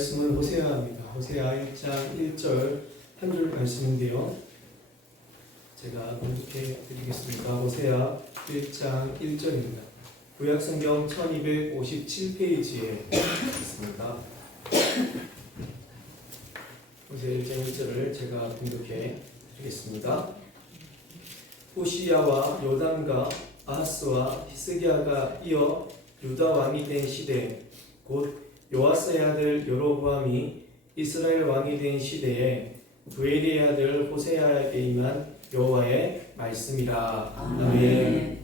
말씀은 호세아입니다. 호세아 1장 1절 한 줄 말씀인데요. 제가 공독해 드리겠습니다. 호세아 1장 1절입니다. 구약성경 1257페이지에 있습니다. 호세아 1장 1절을 제가 공독해 드리겠습니다. 호시야와 요담과 아하스와 히스기야가 이어 유다 왕이 된 시대, 곧 요아스의 아들 여로보암이 이스라엘 왕이 된 시대에 부엘리의 아들 호세아에게 임한 여호와의 말씀이라. 아멘.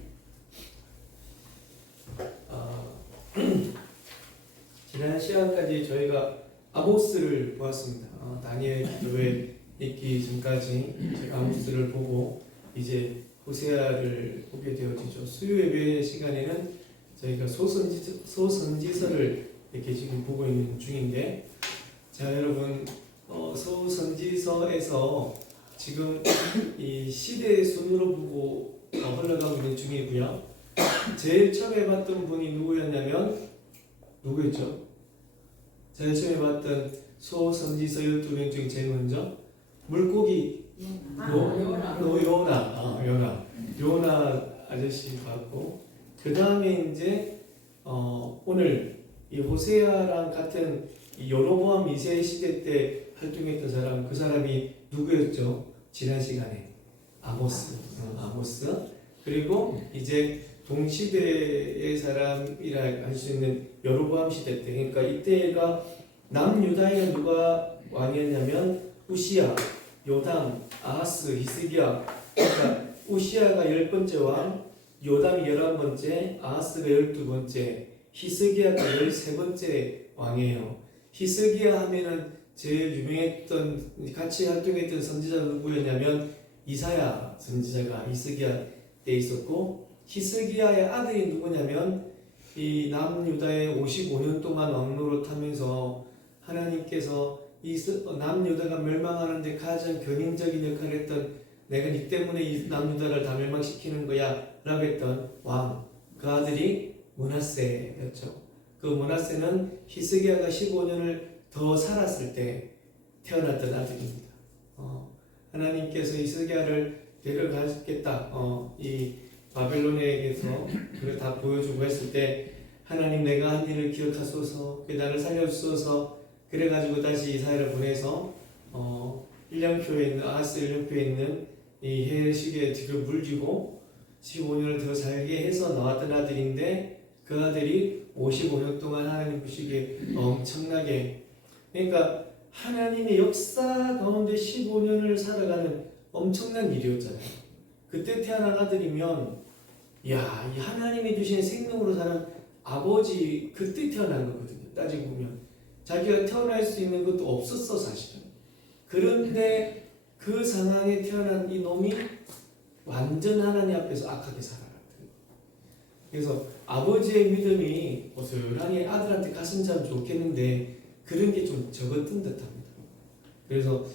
지난 시간까지 저희가 아모스를 보았습니다. 다니엘 기도에 있기 전까지 제가 아모스를 보고 이제 호세아를 보게 되어지죠. 수요 예배 시간에는 저희가 소선지서를 이렇게 지금 보고 있는 중인데, 자 여러분, 소선지서에서 지금 이 시대의 순으로 보고 흘러가고 있는 중이고요. 제일 처음에 봤던 분이 누구였냐면 누구였죠? 제일 처음에 봤던 소선지서 12명 중에 제일 먼저 물고기 요나 아저씨 봤고, 그 다음에 이제 오늘 이 호세아랑 같은 이 여로보암 2세 시대 때 활동했던 사람, 그 사람이 누구였죠? 지난 시간에 아모스. 그리고 이제 동시대의 사람이라 할 수 있는 여로보암 시대 때, 그러니까 이때가 남유다에는 누가 왕이었냐면 우시야, 요담, 아하스, 히스기야. 그러니까 우시야가 10번째 왕, 요담이 11번째, 아하스가 12번째, 히스기야가 13번째 왕이에요. 히스기야 하면은 제일 유명했던, 같이 활동했던 선지자가 누구였냐면 이사야 선지자가 히스기야 때 있었고, 히스기야의 아들이 누구냐면 이 남유다에 55년 동안 왕노릇하면서 하나님께서 이 남유다가 멸망하는데 가장 견인적인 역할을 했던, 내가 니 때문에 이 남유다를 다 멸망시키는 거야 라고 했던 왕, 그 아들이 므낫세였죠. 그 므낫세는 히스기야가 15년을 더 살았을 때 태어났던 아들입니다. 하나님께서 히스기야를 데려가겠다, 이 바벨론에게서 그걸 다 보여주고 했을 때, 하나님 내가 한 일을 기억하소서, 나를 살려주소서, 그래가지고 다시 이사야를 보내서 일령표에 있는, 아하스 일령표에 있는 이 해시계에 뒤로 물리고 15년을 더 살게 해서 나왔던 아들인데, 그 아들이 55년 동안 하나님 보시기에 엄청나게, 그러니까 하나님의 역사 가운데 15년을 살아가는 엄청난 일이었잖아요. 그때 태어난 아들이면, 야, 이 하나님이 주신 생명으로 사는 아버지, 그때 태어난 거거든요. 따지고 보면 자기가 태어날 수 있는 것도 없었어 사실은. 그런데 그 상황에 태어난 이 놈이 완전 하나님 앞에서 악하게 살아갔던 거예요. 그래서 아버지의 믿음이 어슬하니 아들한테 가슴 잡으면 좋겠는데 그런 게 좀 적었던 듯합니다. 그래서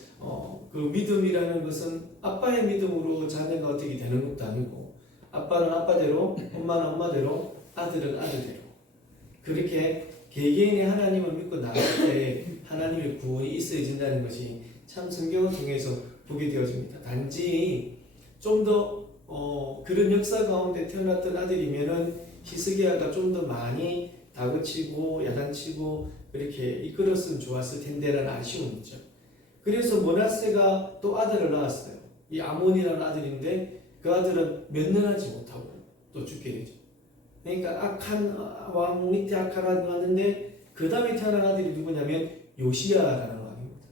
그 믿음이라는 것은 아빠의 믿음으로 자녀가 어떻게 되는 것도 아니고, 아빠는 아빠대로, 엄마는 엄마대로, 아들은 아들대로, 그렇게 개개인의 하나님을 믿고 나갈 때 하나님의 구원이 있어진다는 것이 참 성경을 통해서 보게 되어집니다. 단지 좀 더 그런 역사 가운데 태어났던 아들이면은 히스기야가 좀 더 많이 다그치고 야단치고 그렇게 이끌었으면 좋았을 텐데라는 아쉬움이 있죠. 그래서 므낫세가 또 아들을 낳았어요. 이 아몬이라는 아들인데 그 아들은 면면하지 못하고 또 죽게 되죠. 그러니까 악한 왕 밑에 악한 아들이 나왔는데, 그 다음에 태어난 아들이 누구냐면 요시야라는 왕입니다.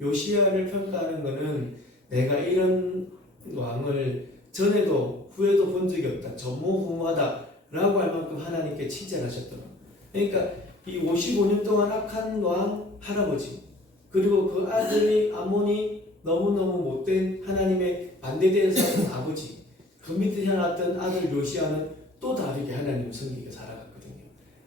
요시야를 평가하는 것은 내가 이런 왕을 전에도 후에도 본 적이 없다, 전무후무하다 라고 할 만큼 하나님께 칭찬하셨더라고요. 그러니까 이 55년 동안 악한 왕 할아버지, 그리고 그 아들이 아몬이 너무너무 못된 하나님의 반대되는 사람 아버지, 그 밑에 태어났던 아들 요시야는 또 다르게 하나님을 섬기게 살아갔거든요.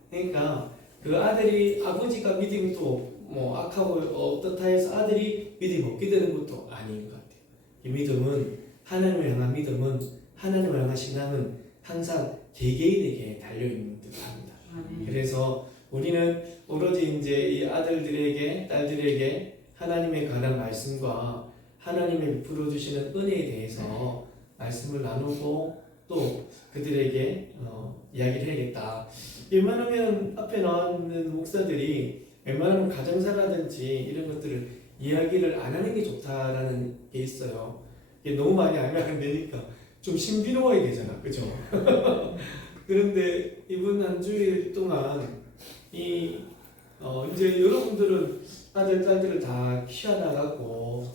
그러니까 그 아들이, 아버지가 믿음이 또 악하고 어떻다 해서 아들이 믿음이 없게 되는 것도 아닌 것 같아요. 이 믿음은, 하나님을 향한 믿음은, 하나님을 향한 신앙은 항상 개개인에게 달려있는 듯합니다. 그래서 우리는 오로지 이제 이 아들들에게 딸들에게 하나님에 관한 말씀과 하나님이 베풀어 주시는 은혜에 대해서 말씀을 나누고 또 그들에게 이야기를 해야겠다. 웬만하면 앞에 나왔는 목사들이 웬만하면 가정사라든지 이런 것들을 이야기를 안 하는 게 좋다라는 게 있어요. 이게 너무 많이 알면 안 되니까 좀 신비로워야 되잖아, 그죠? 그런데 이번 한 주일 동안 이제 여러분들은 아들 딸들을 다 키워나가고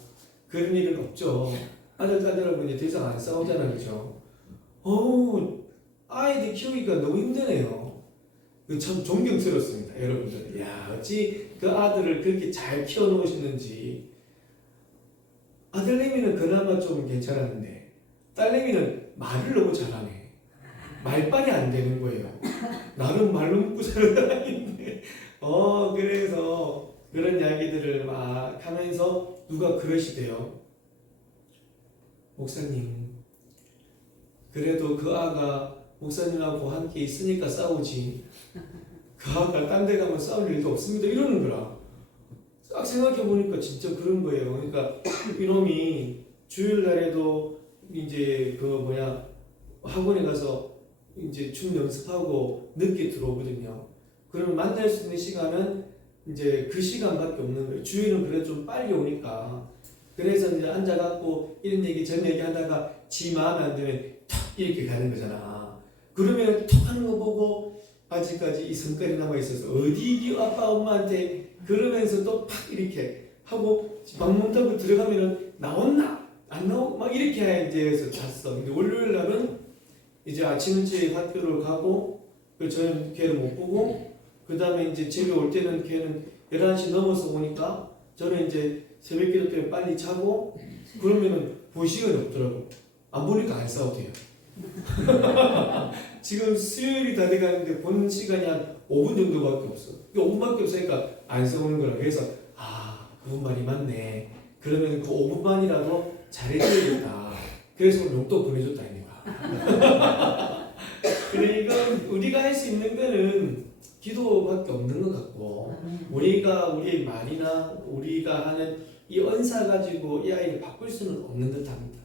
그런 일은 없죠. 아들 딸들하고 이제 더 이상 안 싸우잖아, 그죠? 아이들 키우기가 너무 힘드네요. 참 존경스럽습니다, 여러분들. 야, 어찌 그 아들을 그렇게 잘 키워놓으시는지. 아들내미는 그나마 좀 괜찮았는데 딸내미는 말을 너무 잘하네. 말빨이 안 되는 거예요. 나는 말로 먹고 사는 아이인데. 그래서 그런 이야기들을 막 하면서 누가 그러시대요. 목사님, 그래도 그 아가 목사님하고 함께 있으니까 싸우지. 그 아가 딴 데 가면 싸울 일도 없습니다. 이러는 거라. 딱 생각해보니까 진짜 그런 거예요. 그러니까 이놈이 주일날에도 이제 학원에 가서 이제 춤 연습하고 늦게 들어오거든요. 그러면 만날 수 있는 시간은 이제 그 시간밖에 없는 거예요. 주일은 그래도 좀 빨리 오니까. 그래서 이제 앉아갖고 이런 얘기 저런 얘기 하다가 지 마음에 안 들면 탁 이렇게 가는 거잖아. 그러면 탁 하는 거 보고 아직까지 이 성깔이 남아있어서 어디 아빠 엄마한테 그러면서 또 팍 이렇게 하고 방문 닫고 들어가면은 나왔나? 안 나오고 막 이렇게 이제 해서 잤어. 근데 월요일 날은 이제 아침 일찍 학교를 가고 저는 걔를 못 보고 그 다음에 이제 집에 올 때는 걔는 11시 넘어서 오니까 저는 이제 새벽 기도 때문에 빨리 자고 그러면은 볼 시간이 없더라고. 안 보니까 안 싸워도 돼요. 지금 수요일이 다 돼가는데 보는 시간이 한 5분 정도밖에 없어. 5분밖에 없으니까 안 싸우는 거라. 그래서 그분 말이 맞네. 그러면 그 5분만이라도 잘해줘야겠다. 그래서 오늘 용돈 보내줬다 이거야. 그러니까 우리가 할 수 있는 거는 기도밖에 없는 것 같고 우리가 우리의 말이나 우리가 하는 이 언사 가지고 이 아이를 바꿀 수는 없는 듯합니다.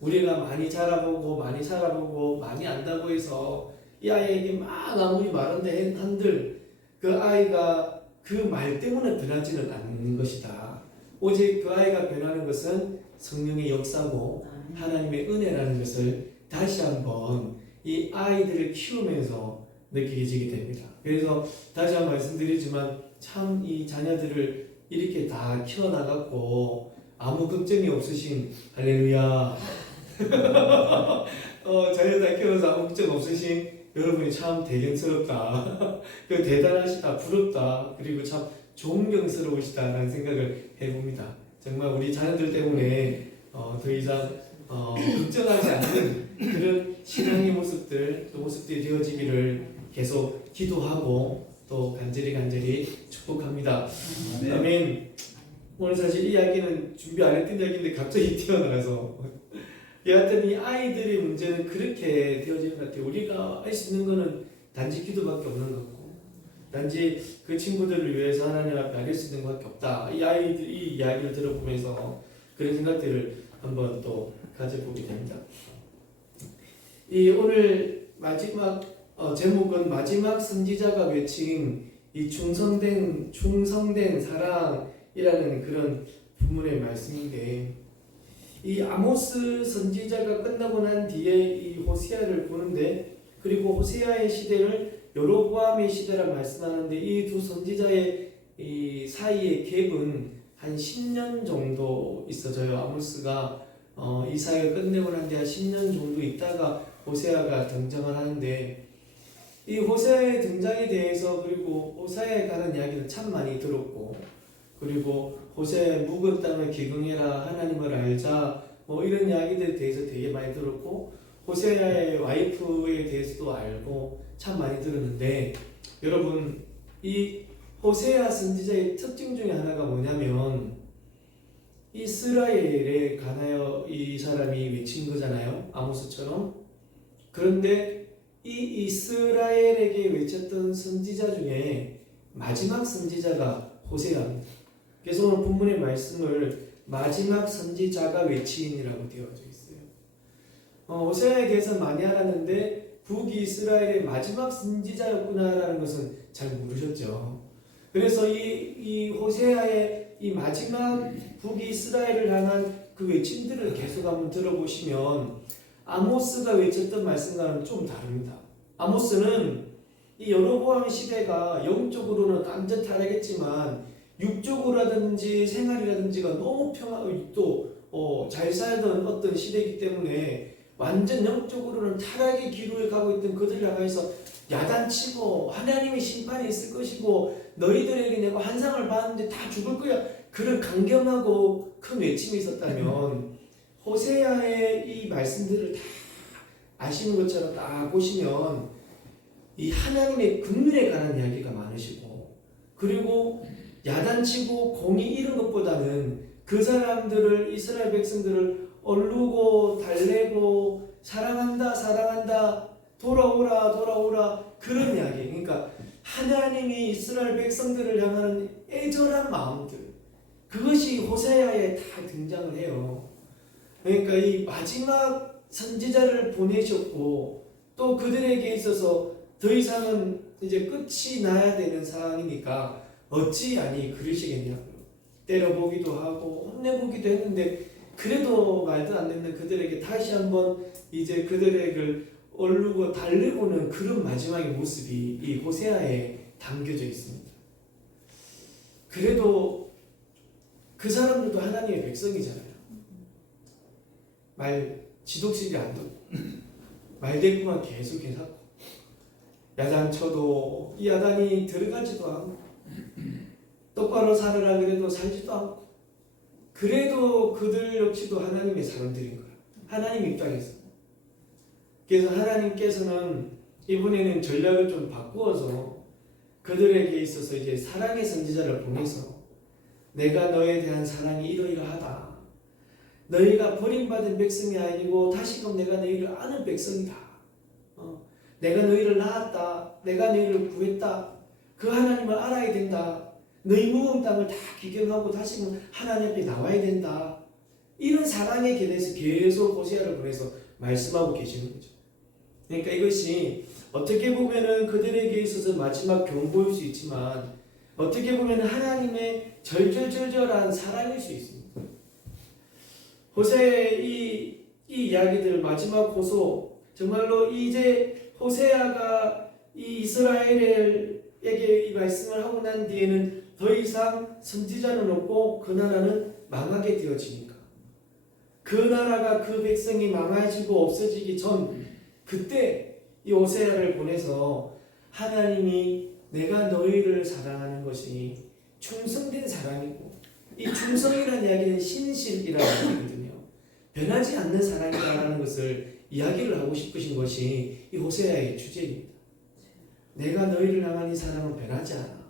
우리가 많이 자라보고 많이 살아보고 많이 안다고 해서 이 아이에게 막 아무리 말한데 한들 그 아이가 그 말 때문에 변하지는 않는 것이다. 오직 그 아이가 변하는 것은 성령의 역사고 하나님의 은혜라는 것을 다시 한번 이 아이들을 키우면서 느끼게 됩니다. 그래서 다시 한번 말씀드리지만 참 이 자녀들을 이렇게 다 키워나갔고 아무 걱정이 없으신 할렐루야 자녀 다 키워서 아무 걱정 없으신 여러분이 참 대견스럽다. 대단하시다, 부럽다, 그리고 참 존경스러우시다라는 생각을 해봅니다. 정말 우리 자녀들 때문에 더 이상 걱정하지 않는 그런 신앙의 모습들, 또 모습들이 되어지기를 계속 기도하고 또 간절히 축복합니다. 아멘. 오늘 사실 이 이야기는 준비 안 했던 이야기인데 갑자기 튀어나와서 여하튼 이 아이들의 문제는 그렇게 되어지는 것 같아요. 우리가 할 수 있는 거는 단지 기도밖에 없는 것 같고 단지 그 친구들을 위해서 하나님 앞에 아낄 수 있는 것밖에 없다. 이 아이들 이 이야기를 들어보면서 그런 생각들을 한번 또 가져보게 됩니다. 이 오늘 마지막 제목은 마지막 선지자가 외친 이 충성된 사랑이라는 그런 본문의 말씀인데 이 아모스 선지자가 끝나고 난 뒤에 이 호세아를 보는데 그리고 호세아의 시대를 여로보암의 시대라 말씀하는데 이 두 선지자의 이 사이의 갭은 한 10년 정도 있어져요. 아모스가 이 사역을 끝내고 난 뒤에 한 10년 정도 있다가 호세아가 등장을 하는데 이 호세아의 등장에 대해서 그리고 호세아에 관한 이야기를 참 많이 들었고 그리고 호세아의 묵은 땅을 기경해라 하나님을 알자 이런 이야기들에 대해서 되게 많이 들었고 호세아의 와이프에 대해서도 알고 참 많이 들었는데 여러분 이 호세아 선지자의 특징 중에 하나가 뭐냐면 이스라엘에 관하여 이 사람이 외친 거잖아요. 아모스처럼. 그런데 이 이스라엘에게 외쳤던 선지자 중에 마지막 선지자가 호세아입니다. 그래서 오늘 본문의 말씀을 마지막 선지자가 외치인이라고 되어져 있어요. 호세아에 대해서 많이 알았는데 북이스라엘의 마지막 선지자였구나라는 것은 잘 모르셨죠. 그래서 이 호세아의 이 마지막 북이스라엘을 향한 그 외침들을 계속 한번 들어보시면 아모스가 외쳤던 말씀과는 좀 다릅니다. 아모스는 이 여로보암 시대가 영적으로는 완전 타락했지만 육적으로라든지 생활이라든지가 너무 또 잘 살던 어떤 시대이기 때문에 완전 영적으로는 타락의 기로에 가고 있던 그들을 향해서 야단치고 하나님의 심판이 있을 것이고 너희들에게 내가 환상을 봤는데 다 죽을 거야, 그런 강경하고 큰 외침이 있었다면 호세아의 이 말씀들을 다 아시는 것처럼 딱 보시면 이 하나님의 긍휼에 관한 이야기가 많으시고, 그리고 야단치고 공이 이런 것보다는 그 사람들을, 이스라엘 백성들을 얼르고 달래고 사랑한다 돌아오라 그런 이야기. 그러니까 하나님이 이스라엘 백성들을 향하는 애절한 마음들, 그것이 호세아에 다 등장을 해요. 그러니까 이 마지막 선지자를 보내셨고 또 그들에게 있어서 더 이상은 이제 끝이 나야 되는 상황이니까 어찌하니 그러시겠냐고요. 때려보기도 하고 혼내보기도 했는데 그래도 말도 안 듣는 그들에게 다시 한번 이제 그들에게 얼르고 달래고는 그런 마지막의 모습이 이 호세아에 담겨져 있습니다. 그래도 그 사람들도 하나님의 백성이잖아요. 말 지독실이 안 듣고 말대꾸만 계속해서 하고 야단쳐도 이 야단이 들어가지도 않고 똑바로 살아라 그래도 살지도 않고, 그래도 그들 역시도 하나님의 사람들인 거야. 하나님 입장에서. 그래서 하나님께서는 이번에는 전략을 좀 바꾸어서 그들에게 있어서 이제 사랑의 선지자를 보내서 내가 너에 대한 사랑이 이러이러하다. 너희가 버림받은 백성이 아니고 다시금 내가 너희를 아는 백성이다. 내가 너희를 낳았다. 내가 너희를 구했다. 그 하나님을 알아야 된다. 너희 묵은 땅을 다 기경하고 다시금 하나님 앞에 나와야 된다. 이런 사랑의 길에서 계속 호세아를 보내서 말씀하고 계시는 거죠. 그러니까 이것이 어떻게 보면은 그들에게 있어서 마지막 경고일 수 있지만 어떻게 보면 하나님의 절절절절한 사랑일 수 있습니다. 호세의 이 이야기들 마지막 호소, 정말로 이제 호세아가 이 이스라엘에게 이 말씀을 하고 난 뒤에는 더 이상 선지자는 없고 그 나라는 망하게 되어지니까 그 나라가 그 백성이 망해지고 없어지기 전 그때 이 호세아를 보내서 하나님이 내가 너희를 사랑하는 것이 충성된 사랑이고, 이 충성이라는 이야기는 신실이라는 얘기거든요. 변하지 않는 사랑이라는 것을 이야기를 하고 싶으신 것이 이 호세아의 주제입니다. 내가 너희를 향한 이 사랑은 변하지 않아.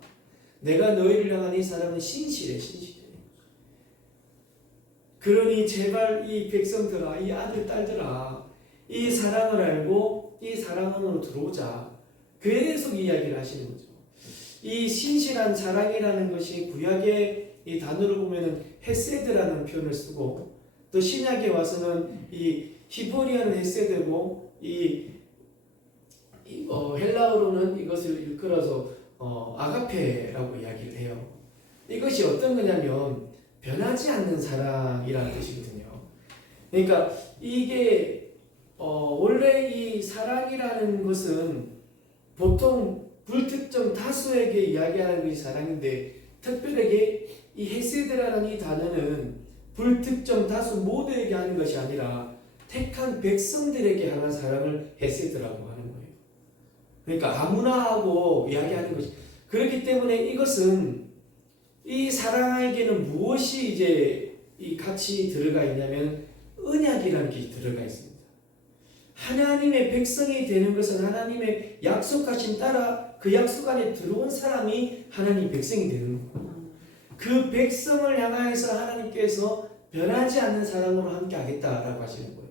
내가 너희를 향한 이 사랑은 신실해. 그러니 제발 이 백성들아, 이 아들 딸들아, 이 사랑을 알고 이 사랑 안으로 들어오자. 계속 이야기를 하시는 거죠. 이 신실한 사랑이라는 것이 구약의 이 단어로 보면은 헤세드라는 표현을 쓰고, 또 신약에 와서는 이 히브리어는 헤세드고 헬라어로는 이것을 일컬어서 아가페라고 이야기를 해요. 이것이 어떤 거냐면 변하지 않는 사랑이라는 뜻이거든요. 그러니까 이게 원래 이 사랑이라는 것은 보통 불특정 다수에게 이야기하는 것이 사랑인데, 특별하게 이 헤세드라는 이 단어는 불특정 다수 모두에게 하는 것이 아니라 택한 백성들에게 향한 사랑을 헤세드라고 하는 거예요. 그러니까 아무나 하고 이야기하는 것이, 그렇기 때문에 이것은 이 사랑에게는 무엇이 이제 이 같이 들어가 있냐면 언약이라는 게 들어가 있습니다. 하나님의 백성이 되는 것은 하나님의 약속하신 따라 그 약속 안에 들어온 사람이 하나님 백성이 되는 거예요. 그 백성을 향하여서 하나님께서 변하지 않는 사랑으로 함께 하겠다라고 하시는 거예요.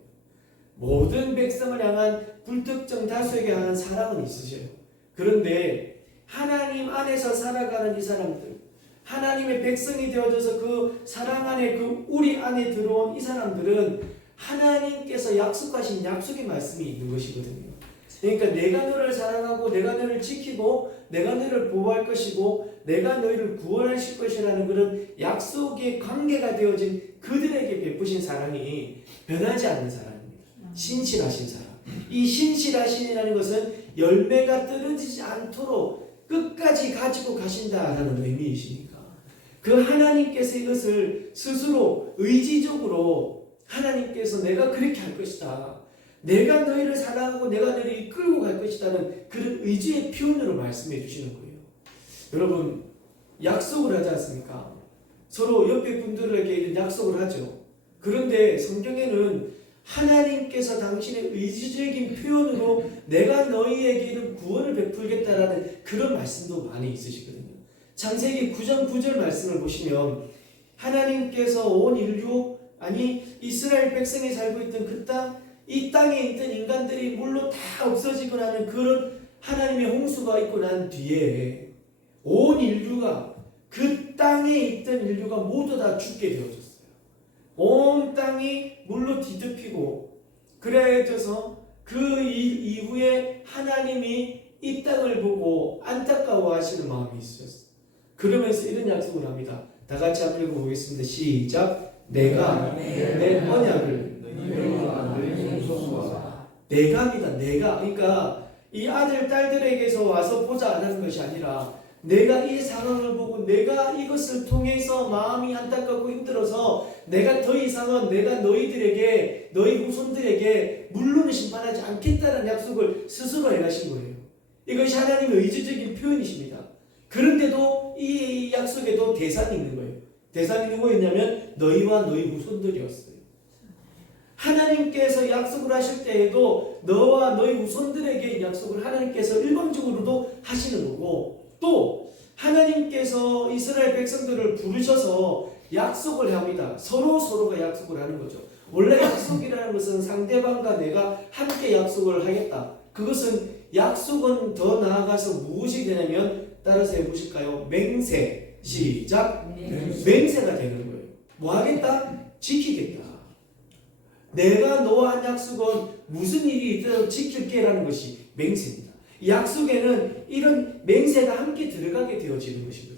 모든 백성을 향한 불특정 다수에게 향한 사랑은 있으셔요. 그런데 하나님 안에서 살아가는 이 사람들, 하나님의 백성이 되어져서 그 사랑 안에 그 우리 안에 들어온 이 사람들은 하나님께서 약속하신 약속의 말씀이 있는 것이거든요. 그러니까 내가 너를 사랑하고 내가 너를 지키고 내가 너를 보호할 것이고 내가 너희를 구원하실 것이라는 그런 약속의 관계가 되어진 그들에게 베푸신 사랑이 변하지 않는 사랑입니다. 신실하신 사랑. 이 신실하신이라는 것은 열매가 떨어지지 않도록 끝까지 가지고 가신다라는 의미이시니까 그 하나님께서 이것을 스스로 의지적으로 하나님께서 내가 그렇게 할 것이다, 내가 너희를 사랑하고 내가 너희를 이끌고 갈 것이다는 그런 의지의 표현으로 말씀해 주시는 거예요. 여러분, 약속을 하지 않습니까? 서로 옆에 분들에게 이런 약속을 하죠. 그런데 성경에는 하나님께서 당신의 의지적인 표현으로 내가 너희에게는 구원을 베풀겠다라는 그런 말씀도 많이 있으시거든요. 창세기 9장 9절 말씀을 보시면 하나님께서 온 인류, 아니 이스라엘 백성이 살고 있던 그 땅, 이 땅에 있던 인간들이 물로 다 없어지고 나는 그런 하나님의 홍수가 있고 난 뒤에 온 인류가, 그 땅에 있던 인류가 모두 다 죽게 되어졌어요. 온 땅이 물로 뒤덮이고 그래져서 그 이후에 하나님이 이 땅을 보고 안타까워하시는 마음이 있었어요. 그러면서 이런 약속을 합니다. 다 같이 한번 읽어보겠습니다. 시작. 내가 내 언약을 내가입니다. 내가. 그러니까 이 아들 딸들에게서 와서 보자 하는 것이 아니라 내가 이 상황을 보고 내가 이것을 통해서 마음이 안타깝고 힘들어서 내가 더 이상은 내가 너희들에게, 너희 후손들에게 물론은 심판하지 않겠다는 약속을 스스로 해가신 거예요. 이것이 하나님의 의지적인 표현이십니다. 그런데도 이 약속에도 대상이 있는 거예요. 대상이 누구였냐면 너희와 너희 후손들이었어요. 하나님께서 약속을 하실 때에도 너와 너희 후손들에게 약속을 하나님께서 일방적으로도 하시는 거고, 또 하나님께서 이스라엘 백성들을 부르셔서 약속을 합니다. 서로가 약속을 하는 거죠. 원래 약속이라는 것은 상대방과 내가 함께 약속을 하겠다. 그것은 약속은 더 나아가서 무엇이 되냐면 따라서 해보실까요? 맹세. 시작. 맹세가 되는 거예요. 뭐 하겠다? 지키겠다. 내가 너와 한 약속은 무슨 일이 있더라도 지킬게라는 것이 맹세입니다. 약속에는 이런 맹세가 함께 들어가게 되어지는 것이거든요.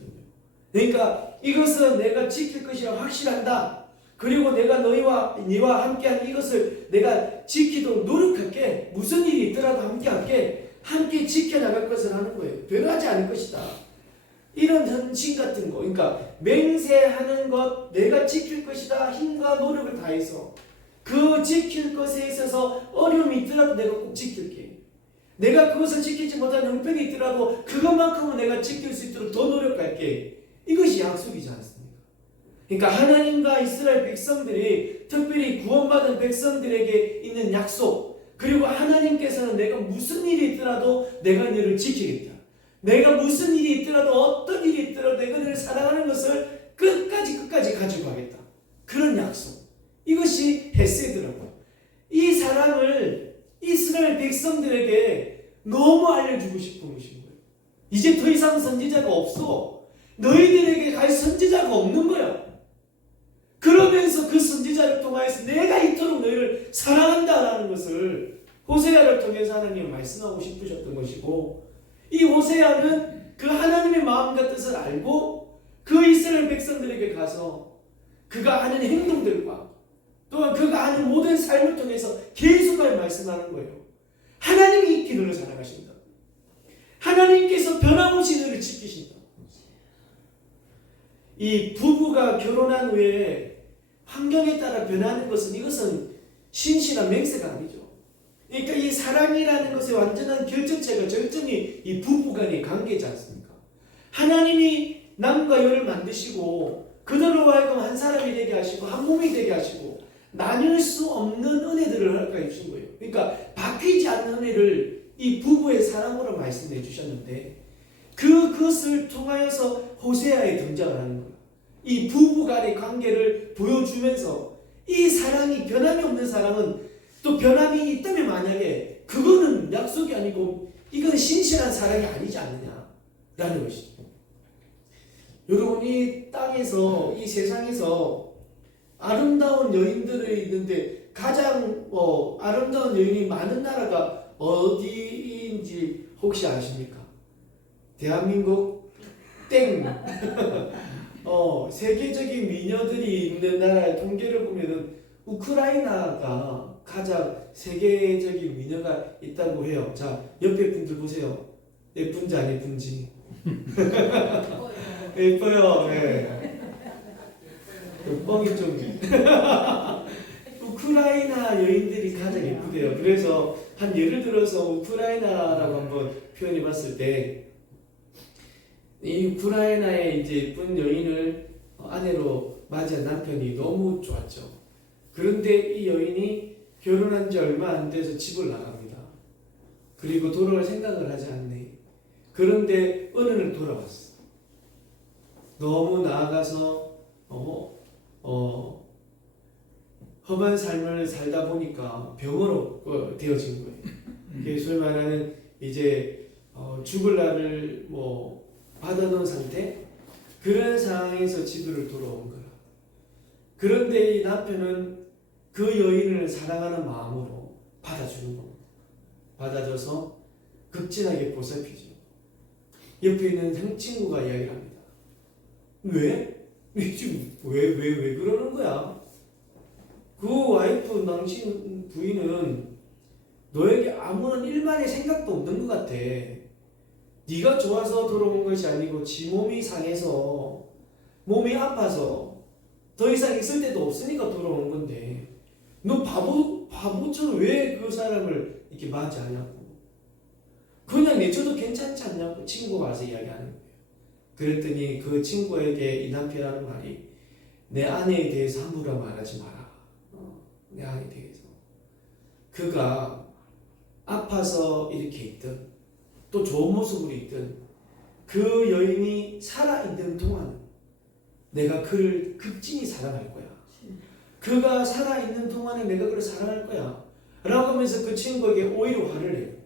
그러니까 이것은 내가 지킬 것이라 확실한다. 그리고 내가 너와 함께한 이것을 내가 지키도록 노력할게. 무슨 일이 있더라도 함께할게. 함께 지켜나갈 것을 하는 거예요. 변하지 않을 것이다. 이런 헌신 같은 거, 그러니까 맹세하는 것, 내가 지킬 것이다. 힘과 노력을 다해서 그 지킬 것에 있어서 어려움이 있더라도 내가 꼭 지킬게. 내가 그것을 지키지 못한 형편이 있더라도 그것만큼은 내가 지킬 수 있도록 더 노력할게. 이것이 약속이지 않습니까? 그러니까 하나님과 이스라엘 백성들이, 특별히 구원받은 백성들에게 있는 약속, 그리고 하나님께서는 내가 무슨 일이 있더라도 내가 너를 지키겠다. 내가 무슨 일이 있더라도 어떤 일이 있더라도 내가 너를 사랑하는 것을 끝까지 가지고 가겠다. 그런 약속. 이것이 헤세드라고요. 이 사랑을 이스라엘 백성들에게 너무 알려주고 싶은 것인 거예요. 이제 더 이상 선지자가 없어. 너희들에게 갈 선지자가 없는 거야. 그러면서 그 선지자를 통하여서 내가 이토록 너희를 사랑한다라는 것을 호세아를 통해서 하나님이 말씀하고 싶으셨던 것이고, 이 호세아는 그 하나님의 마음과 뜻을 알고 그 이스라엘 백성들에게 가서 그가 하는 행동들과 또한 그가 하는 모든 삶을 통해서 계속하여 말씀하는 거예요. 하나님이 있기 너를 사랑하신다. 하나님께서 변함없이 너를 지키신다. 이 부부가 결혼한 후에 환경에 따라 변하는 것은, 이것은 신실한 맹세가 아니죠. 그러니까 이 사랑이라는 것의 완전한 결정체가 절정이 이 부부간의 관계지 않습니까? 하나님이 남과 여를 만드시고 그들로 하여금 한 사람이 되게 하시고 한 몸이 되게 하시고 나눌 수 없는 은혜들을 허락해 주신 거예요. 그러니까 바뀌지 않는 은혜를 이 부부의 사랑으로 말씀해 주셨는데, 그것을 통하여서 호세아에 등장을 하는 거예요. 이 부부 간의 관계를 보여주면서 이 사랑이, 변함이 없는 사랑은, 또 변함이 있다면 만약에 그거는 약속이 아니고 이건 신실한 사랑이 아니지 않느냐. 라는 것이죠. 여러분, 이 땅에서, 이 세상에서 아름다운 여인들이 있는데 가장 아름다운 여인이 많은 나라가 어디인지 혹시 아십니까? 대한민국? 땡! 세계적인 미녀들이 있는 나라의 통계를 보면은 우크라이나가 가장 세계적인 미녀가 있다고 해요. 자, 옆에 분들 보세요. 예쁜지 안 예쁜지. 예뻐요. 네. 그 뻥이 좀. 우크라이나 여인들이 가장 예쁘대요. 그래서 한 예를 들어서 우크라이나라고 한번 표현해 봤을 때, 이 우크라이나의 이제 예쁜 여인을 아내로 맞이한 남편이 너무 좋았죠. 그런데 이 여인이 결혼한 지 얼마 안 돼서 집을 나갑니다. 그리고 돌아올 생각을 하지 않네. 그런데 어느 날 돌아왔어. 너무 나아가서 험한 삶을 살다 보니까 병으로 되어진 거예요. 그게 소위 말하는 이제 죽을 날을 받아놓은 상태, 그런 상황에서 집으로 돌아온 거라. 그런데 이 남편은 그 여인을 사랑하는 마음으로 받아주는 겁니다. 받아줘서 극진하게 보살피죠. 옆에 있는 친구가 이야기를 합니다. 왜? 지금 왜 그러는 거야? 그 와이프, 당신 부인은 너에게 아무런 일만의 생각도 없는 것 같아. 네가 좋아서 돌아온 것이 아니고 지 몸이 상해서, 몸이 아파서 더 이상 있을 데도 없으니까 돌아온 건데, 너 바보처럼 왜 그 사람을 이렇게 맞이하냐고. 그냥 내줘도 괜찮지 않냐고 친구가 와서 이야기하는 거예요. 그랬더니 그 친구에게 이 남편이 하는 말이, 내 아내에 대해서 함부로 말하지 마라. 내 아내에 대해서. 그가 아파서 이렇게 있든 또 좋은 모습으로 있든 그 여인이 살아있는 동안 내가 그를 극진히 사랑할 거야. 그가 살아있는 동안에 내가 그를 사랑할 거야 라고 하면서 그 친구에게 오히려 화를 내요.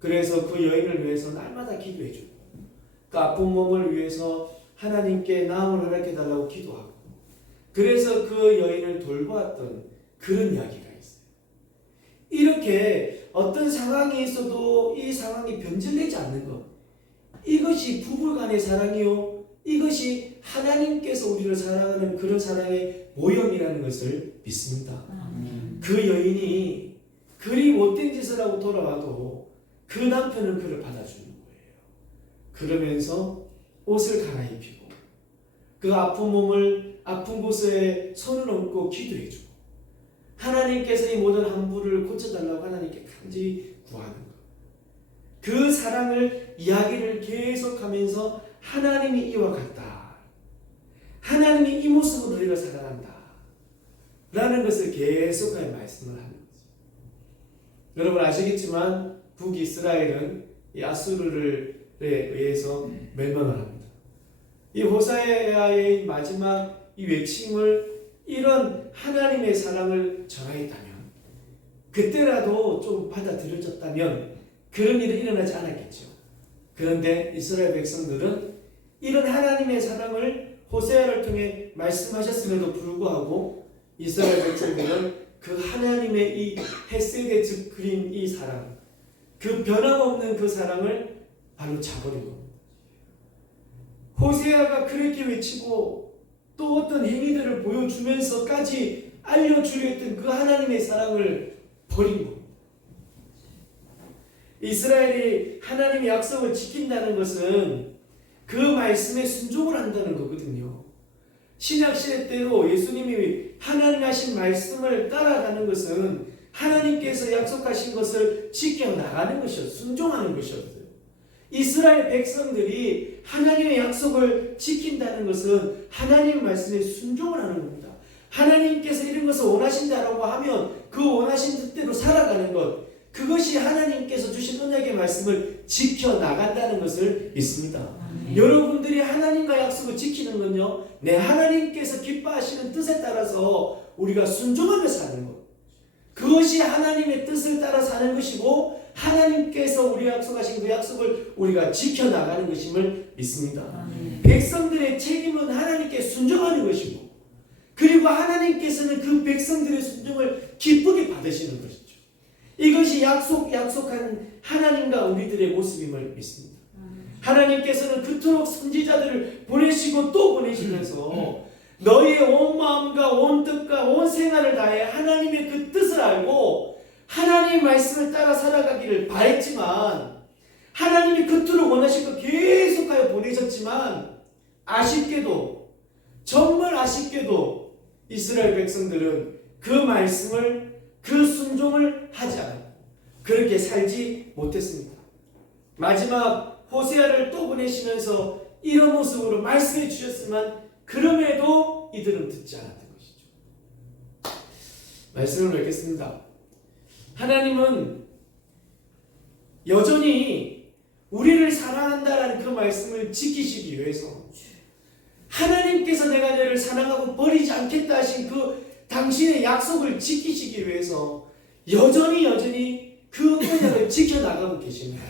그래서 그 여인을 위해서 날마다 기도해줘요. 그 아픈 몸을 위해서 하나님께 나음을 허락해달라고 기도하고, 그래서 그 여인을 돌보았던 그런 이야기가 있어요. 이렇게 어떤 상황이 있어도 이 상황이 변질되지 않는 것, 이것이 부부간의 사랑이요, 이것이 하나님께서 우리를 사랑하는 그런 사랑의 모형이라는 것을 믿습니다. 그 여인이 그리 못된 짓을 하고 돌아와도 그 남편은 그를 받아주는 거예요. 그러면서 옷을 갈아입히고 그 아픈 몸을 아픈 곳에 손을 얹고 기도해주고, 하나님께서 이 모든 함부를 고쳐달라고 하나님께 간절히 구하는 것. 그 사랑을 이야기를 계속하면서 하나님이 이와 같다, 하나님이 이 모습으로 우리를 사랑한다 라는 것을 계속하여 말씀을 하는 거죠. 여러분 아시겠지만 북이스라엘은 이 아수르에 의해서 멸망을 합니다. 이 호세아의 마지막 이 외침을, 이런 하나님의 사랑을 전하였다면, 그때라도 좀 받아들여졌다면 그런 일은 일어나지 않았겠죠. 그런데 이스라엘 백성들은 이런 하나님의 사랑을 호세아를 통해 말씀하셨음에도 불구하고 이스라엘 백성들은 그 하나님의 이 헤세드 즉 그린 이 사랑, 그 변함없는 그 사랑을 바로 자버린 겁니다. 호세아가 그렇게 외치고 또 어떤 행위들을 보여주면서까지 알려주려 했던 그 하나님의 사랑을 버린 겁니다. 이스라엘이 하나님의 약속을 지킨다는 것은 그 말씀에 순종을 한다는 거거든요. 신약시대 때로 예수님이 하나님 하신 말씀을 따라가는 것은 하나님께서 약속하신 것을 지켜나가는 것이었어요. 순종하는 것이었어요. 이스라엘 백성들이 하나님의 약속을 지킨다는 것은 하나님의 말씀에 순종을 하는 겁니다. 하나님께서 이런 것을 원하신다라고 하면 그 원하신 뜻대로 살아가는 것, 그것이 하나님께서 주신 언약의 말씀을 지켜나간다는 것을 믿습니다. 여러분들이 하나님과 약속을 지키는 건요, 내 하나님께서 기뻐하시는 뜻에 따라서 우리가 순종하며 사는 것, 그것이 하나님의 뜻을 따라 사는 것이고 하나님께서 우리 약속하신 그 약속을 우리가 지켜나가는 것임을 믿습니다. 백성들의 책임은 하나님께 순종하는 것이고, 그리고 하나님께서는 그 백성들의 순종을 기쁘게 받으시는 것이죠. 이것이 약속한 하나님과 우리들의 모습임을 믿습니다. 하나님께서는 그토록 선지자들을 보내시고 또 보내시면서 너희의 온 마음과 온 뜻과 온 생활을 다해 하나님의 그 뜻을 알고 하나님의 말씀을 따라 살아가기를 바랬지만, 하나님이 그토록 원하실 것 계속하여 보내셨지만, 아쉽게도, 정말 아쉽게도 이스라엘 백성들은 그 말씀을, 그 순종을 하지 않았고 그렇게 살지 못했습니다. 마지막 호세아를 또 보내시면서 이런 모습으로 말씀해 주셨지만 그럼에도 이들은 듣지 않았던 것이죠. 말씀을 읽겠습니다. 하나님은 여전히 우리를 사랑한다라는 그 말씀을 지키시기 위해서, 하나님께서 내가 너를 사랑하고 버리지 않겠다 하신 그 당신의 약속을 지키시기 위해서 여전히 그 언약을 지켜나가고 계십니다.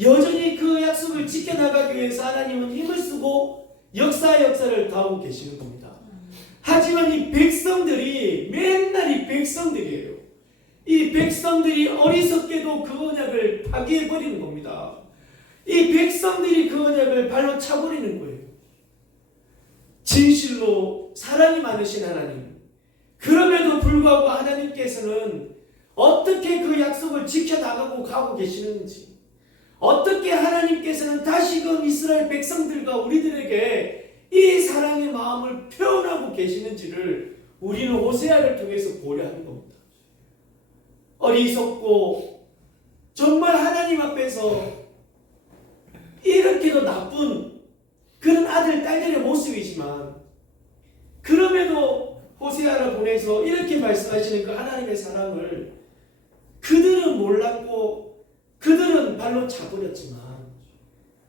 여전히 그 약속을 지켜나가기 위해서 하나님은 힘을 쓰고 역사를 더하고 계시는 겁니다. 하지만 이 백성들이, 맨날 이 백성들이에요. 이 백성들이 어리석게도 그 언약을 파기해버리는 겁니다. 이 백성들이 그 언약을 발로 차버리는 거예요. 진실로 사랑이 많으신 하나님, 그럼에도 불구하고 하나님께서는 어떻게 그 약속을 지켜나가고 가고 계시는지, 어떻게 하나님께서는 다시금 이스라엘 백성들과 우리들에게 이 사랑의 마음을 표현하고 계시는지를 우리는 호세아를 통해서 보려하는 겁니다. 어리석고 정말 하나님 앞에서 이렇게도 나쁜 그런 아들, 딸들의 모습이지만, 그럼에도 호세아를 보내서 이렇게 말씀하시는 그 하나님의 사랑을 그들은 몰랐고 그들은 발로 차버렸지만,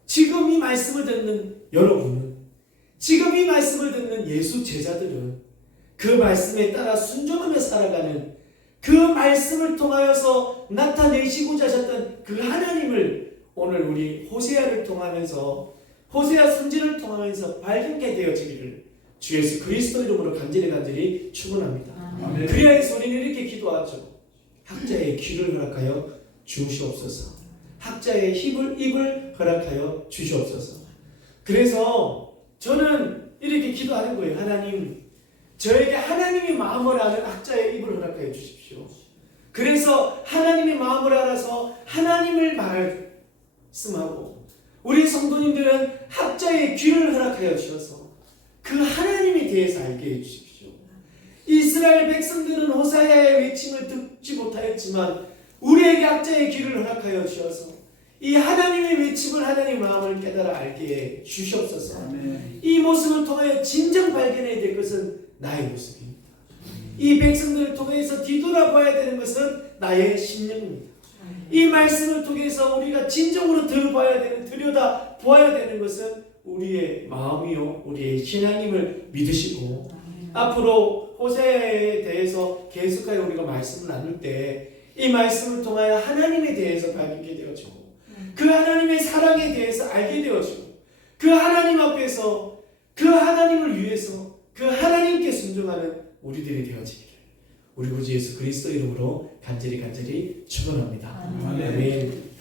지금 이 말씀을 듣는 여러분은, 지금 이 말씀을 듣는 예수 제자들은 그 말씀에 따라 순종하며 살아가는, 그 말씀을 통하여서 나타내시고자 하셨던 그 하나님을 오늘 우리 호세아를 통하면서, 호세아 선지를 통하면서 발견하게 되어지기를 주 예수 그리스도 이름으로 간절히 축원합니다. 그리하여서 우리는 이렇게 기도하죠. 학자의 귀를 허락하여 주시옵소서. 학자의 입을 허락하여 주시옵소서. 그래서 저는 이렇게 기도하는 거예요. 하나님, 저에게 하나님의 마음을 아는 학자의 입을 허락하여 주십시오. 그래서 하나님의 마음을 알아서 하나님을 말씀하고, 우리 성도님들은 학자의 귀를 허락하여 주셔서 그 하나님에 대해서 알게 해주십시오. 이스라엘 백성들은 호세아의 외침을 듣지 못하였지만 우리에게 학자의 귀를 허락하여 주셔서 이 하나님의 외침을, 하나님의 마음을 깨달아 알게 해 주시옵소서. 이 모습을 통하여 진정 발견해야 될 것은 나의 모습입니다. 이 백성들을 통해서 뒤돌아봐야 되는 것은 나의 심령입니다. 이 말씀을 통해서 우리가 진정으로 들여다 보아야 되는 것은 우리의 마음이요, 우리의 신앙임을 믿으시고, 앞으로 호세아에 대해서 계속하여 우리가 말씀을 나눌 때 이 말씀을 통하여 하나님에 대해서 발견하게 되어지고, 그 하나님의 사랑에 대해서 알게 되어지고, 그 하나님 앞에서 그 하나님을 위해서 그 하나님께 순종하는 우리들이 되어지기를 우리 구주 예수 그리스도 이름으로 간절히 축원합니다. 아멘.